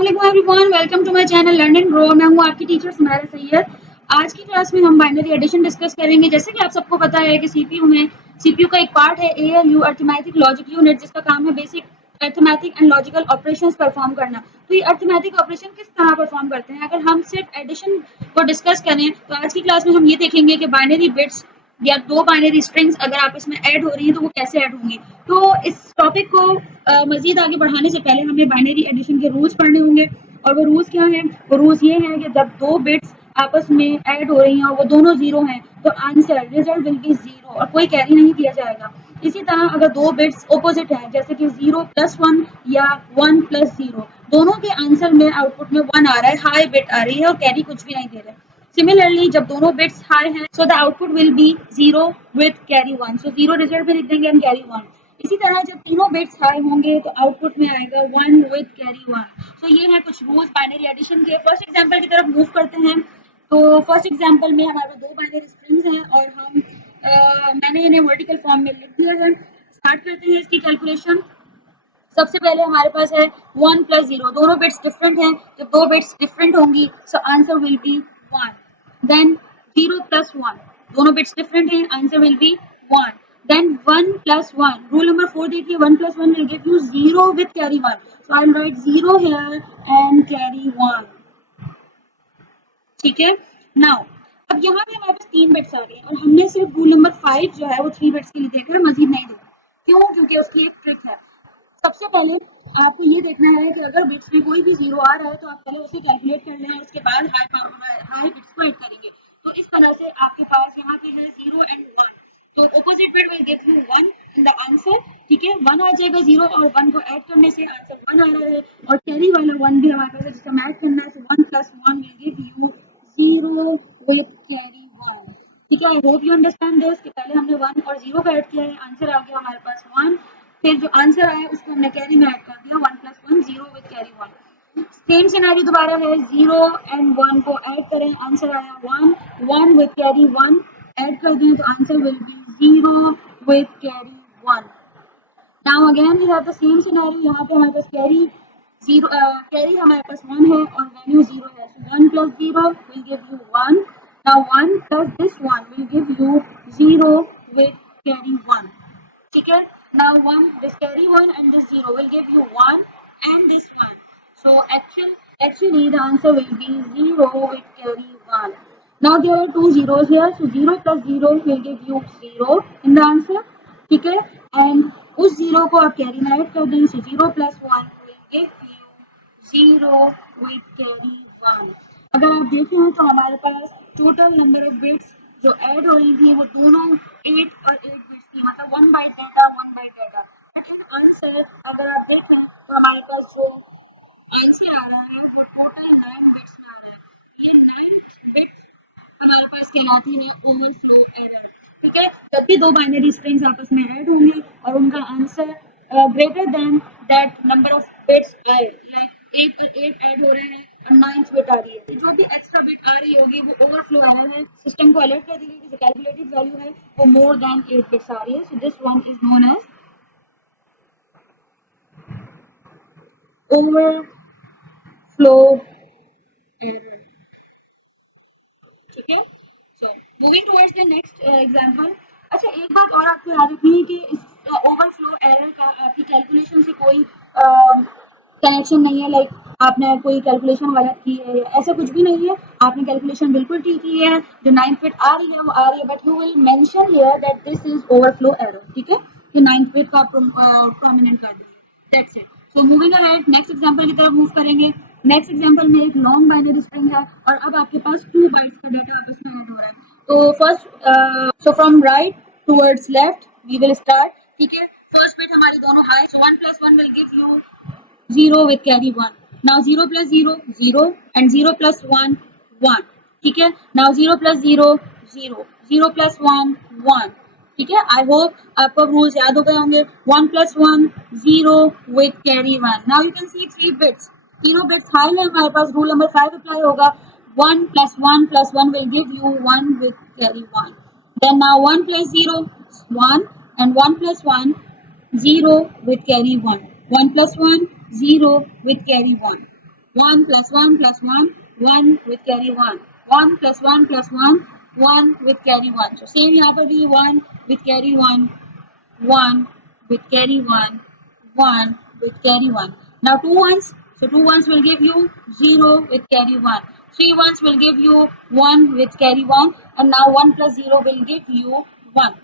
अस्सलाम everyone, welcome to my channel learn and grow. मैं हूँ आपकी टीचर सुमेरा सैयद। आज की क्लास में हम बाइनरी एडिशन डिस्कस करेंगे। जैसे कि आप सबको पता है कि सीपीयू का एक पार्ट है एएलयू, अरिथमेटिक लॉजिक यूनिट, जिसका काम है basic arithmetic and logical operations perform करना। तो ये अरिथमेटिक ऑपरेशन किस तरह परफॉर्म करते हैं? अगर हम सिर्फ एडिशन को डिस्कस करें तो आज की क्लास में हम ये देखेंगे कि बाइनरी बिट्स या दो बाइनरी स्ट्रिंग्स अगर आप इसमें ऐड हो रही हैं तो वो कैसे ऐड होंगी। तो इस टॉपिक को मजीद आगे बढ़ाने से पहले हमें बाइनरी एडिशन के रूल्स पढ़ने होंगे। और वो रूल्स क्या हैं? वो रूल्स ये हैं कि जब दो बिट्स आपस में ऐड हो रही हैं और वो दोनों जीरो हैं तो answer result will be zero और कोई कैरी नहीं दिया जाएगा। इसी तरह अगर दो बिट्स ऑपोजिट हैं, जैसे कि 0+1 या 1+0, दोनों के आंसर में आउटपुट में 1 आ रहा है, हाई बिट आ रही है और कैरी कुछ भी नहीं दे रहे। सिमिलरली जब दोनों बिट्स हाई हैं so the output will be 0 with carry 1। So 0 result में लिख देंगे हम कैरी 1। इसी तरह जब तीनों बिट्स हाई होंगे तो आउटपुट में आएगा 1 विद कैरी 1। सो ये है कुछ रूल्स बाइनरी एडिशन के। फर्स्ट एग्जांपल की तरफ मूव करते हैं। तो फर्स्ट एग्जांपल में हमारे पास दो बाइनरी स्ट्रिंग्स हैं और मैंने इन्हें वर्टिकल फॉर्म में लिख दिया है। स्टार्ट करते हैं इसकी कैलकुलेशन। सबसे पहले हमारे पास है 1+0, दोनों बिट्स डिफरेंट हैं। जब दो बिट्स डिफरेंट होंगी so answer will be 1। Then 0+1, दोनों बिट्स डिफरेंट हैं, answer will be 1। Then 1+1, rule number 4 देखिए, 1+1 will give you 0 with carry 1. So I'll write 0 here and carry 1. ठीक है। नाउ अब यहाँ पे हमारे पास 3 बिट्स आ रही हैं और हमने सिर्फ रूल नंबर 5 जो है वो 3 बिट्स के लिए देखा है, मजीद नहीं देखा। क्यों? क्योंकि उसकी एक ट्रिक है। सबसे पहले आपको ये देखना है कि अगर बिट्स में कोई भी जीरो आ रहा है तो आप पहले उसे कैलकुलेट कर लें और उसके बाद हाई बिट्स को ऐड करेंगे। तो इस तरह से आपके पास यहाँ पे है 0 and 1, तो opposite bit will give you 1 in the answer. ठीक है, 1 आ जाएगा 0 और 1 को ऐड करने से आंसर 1 आ रहा है और कैरी वाला 1 भी हमारे पास है जिसका ऐड करना है। 1+1 will give you 0 with carry 1। ठीक है, I hope you understand this कि पहले हमने 1 और 0 का ऐड किया है, आंसर आ गया हमारे पास 1। फिर जो आंसर आया उसको हमने कैरी में ऐड कर दिया, 1+1 0 विद कैरी 1। सेम सिनेरियो दोबारा है, 0 and 1 को ऐड करें, आंसर आया 1, 1 विद कैरी 1 ऐड कर दें तो answer will be 0 with carry 1। Now again we have the same scenario. यहाँ पे हमारे पास कैरी हमारे पास 1 है और वैल्यू 0 है। So 1+0 will give you 1. Now 1 plus this 1 will give you 0 with carry 1. ठीक है। Now 1, this carry 1 and this 0 will give you 1 and this 1. So actually the answer will be 0 with carry 1. Now there are two zeros here, so 0+0 will give you 0 in the answer. ठीक है, and उस 0 को आप carry में add कर दें, so 0+1 will give you 0 with carry 1. अगर आप देखें तो हमारे पास टोटल नंबर ऑफ बिट्स जो ऐड हो रही थी वो दोनों 8 और 8 बिट्स थी, मतलब 1 बाइट डेटा 1 बाइट डेटा। लेकिन आंसर अगर आप देखें तो हमारे पास जो आंसर आ रहा है वो टोटल 9 बिट्स में आ रहा है। ये 9 बिट्स हमारे पास कहलाती है ओवरफ्लो एरर। ठीक है, तब भी दो बाइनरी स्ट्रिंग्स आपस में ऐड होंगी और उनका answer greater than that number of bits आए, लाइक 8 ऐड हो रहे हैं और 9th बिट आ रही है, जो भी एक्स्ट्रा बिट आ रही होगी वो ओवरफ्लो एरर है। सिस्टम को अलर्ट कर देगी कि जो कैलकुलेटेड वैल्यू है वो मोर देन 8 बिट्स आ रही है। So this one is known as overflow error. ठीक है, so moving towards the next example. अच्छा, एक बात और आपको याद रखनी है कि इस ओवरफ्लो एरर का आपकी कैलकुलेशन से कोई कनेक्शन नहीं है, लाइक आपने कोई कैलकुलेशन गलत की है, ऐसा कुछ भी नहीं है। आपने कैलकुलेशन बिल्कुल ठीक की है, जो 9th बिट आ रही है वो आ रही है, but you will mention here that this is overflow error. ठीक है, तो 9th बिट का प्रोमिनेंट कर देंगे, that's it. So moving ahead, next example की तरफ मूव करेंगे। नेक्स्ट एग्जांपल में एक लॉन्ग बाइनरी स्ट्रिंग है और अब आपके पास 2 बाइट्स का डाटा आपस में ऐड हो रहा है। तो first so from right towards left we will start. ठीक है, फर्स्ट बिट हमारी दोनों high, so 1+1 will give you 0 with carry 1. Now 0+0 0 and 0+1 1. ठीक है, now 0+0 0, 0+1 1. ठीक है, आई होप आपको रूल्स याद हो गए होंगे। 1+1 0 with carry 1. Now you can see 3 bits, तीनों बिट्स हाई है हमारे पास, रूल नंबर 5 अप्लाई होगा। 1+1+1 will give you 1 with carry 1. Then now 1+0 1 and 1+1 0 with carry 1. 1+1 0 with carry 1. 1 plus 1 plus 1, 1 with carry 1, 1 plus 1 plus 1, 1 with carry 1. So same यहाँ पर भी 1 with carry 1, 1 with carry 1, 1 with carry 1. Now two ones, so two ones will give you 0 with carry 1. Three ones will give you 1 with carry 1, and now 1 plus 0 will give you 1.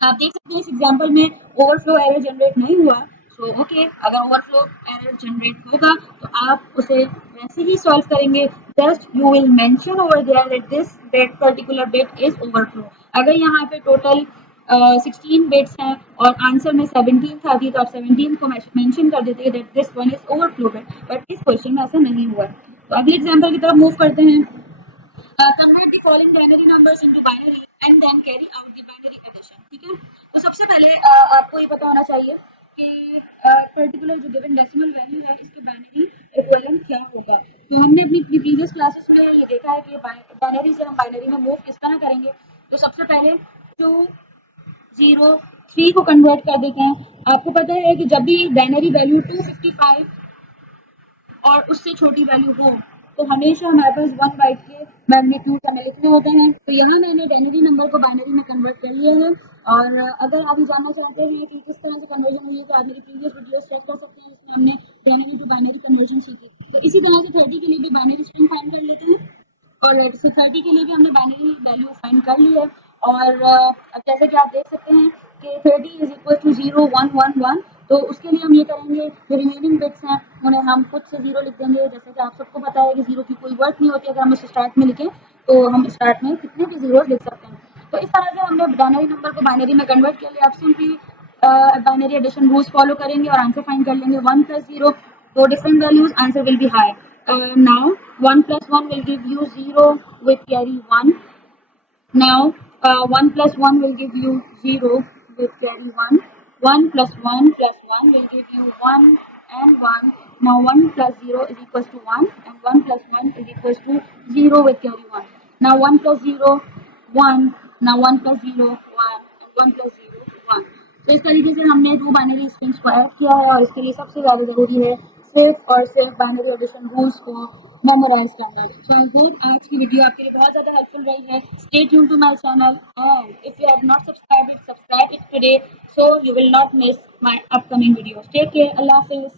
आप देख सकते हैं इस example में overflow error generate नहीं हुआ। So okay, अगर overflow error generate होगा तो आप उसे वैसे ही सॉल्व करेंगे। Just you will mention over there that this bit particular bit is overflow. अगर यहाँ पे टोटल 16 बिट्स हैं और आंसर में 17 आती तो आप 17 को मेंशन कर देते that this one is overflow bit, but इस क्वेश्चन में ऐसा नहीं हुआ। तो अगले एग्जाम्पल की तरफ मूव करते हैं। Convert the following binary numbers into binary and then carry out the binary addition। ठीक है, तो सबसे पहले आपको ये पता होना चाहिए कि पर्टिकुलर जो गिवन डेसिमल वैल्यू है इसके बाइनरी इक्विवेलेंट क्या होगा। तो हमने अपनी प्रीवियस क्लासेस में ये देखा है कि बाइनरी से हम बाइनरी में मूव किस तरह करेंगे। तो सबसे पहले 2 0 3 को कन्वर्ट कर देते हैं। आपको पता है कि जब भी बाइनरी वैल्यू 255 और उससे छोटी वैल्यू हो तो हमेशा हमारे पास 1 बाइट के मैग्नीट्यूड हमें लिखने होते हैं। तो यहाँ मैंने बाइनरी नंबर को बाइनरी में कन्वर्ट कर लिया है। और अगर आप जानना चाहते हैं कि किस तरह से कन्वर्जन हुई है तो आप मेरी प्रीवियस वीडियोस चेक कर सकते हैं जिसमें हमने बाइनरी टू बाइनरी कन्वर्जन सीखी। तो इसी तरह से 30 के लिए भी बाइनरी स्ट्रिंग फाइंड कर लेते हैं और 30 के लिए भी हमने बाइनरी वैल्यू फाइंड कर ली है। और जैसे कि आप देख सकते हैं कि 30 इज इक्वल टू 0 1 1 1। तो उसके लिए हम ये करेंगे, जो रिमेनिंग बिट्स हैं उन्हें हम खुद से 0 लिख देंगे। जैसे कि आप सबको पता है कि 0 की कोई वर्थ नहीं होती, अगर हम उसे स्टार्ट में लिखें तो हम स्टार्ट में कितने भी 0 लिख सकते हैं। तो इस तरह से हमने बाइनरी नंबर को बाइनरी में कन्वर्ट किया लिया। आप simply binary addition rules follow करेंगे और आंसर फाइंड कर लेंगे। 1 plus 0, दो different values, answer will B high. Now 1 plus 1 will give you 0 with carry 1. Now 1 plus 1 will give you 0 with carry 1. 1 plus 1 plus 1 will give you 1 and 1. Now 1 plus 0 is equals to 1 and 1 plus 1 is equals to 0 with carry 1. Now 1 plus 0 1. Now 1 plus 0 1 and 1 plus 0 1. तो इस तरीके से हमने दो binary strings को add किया है और इसके लिए सबसे ज़्यादा ज़रूरी है सिर्फ और सिर्फ बाइनरी एडिशन रूल्स को मेमोराइज करना। सो आई होप आज की वीडियो आपके लिए बहुत ज़्यादा हेल्पफुल रही है। Stay tune to my channel and if you have not subscribe it today so you will not miss my upcoming videos. Take care, अल्लाह हाफिज़।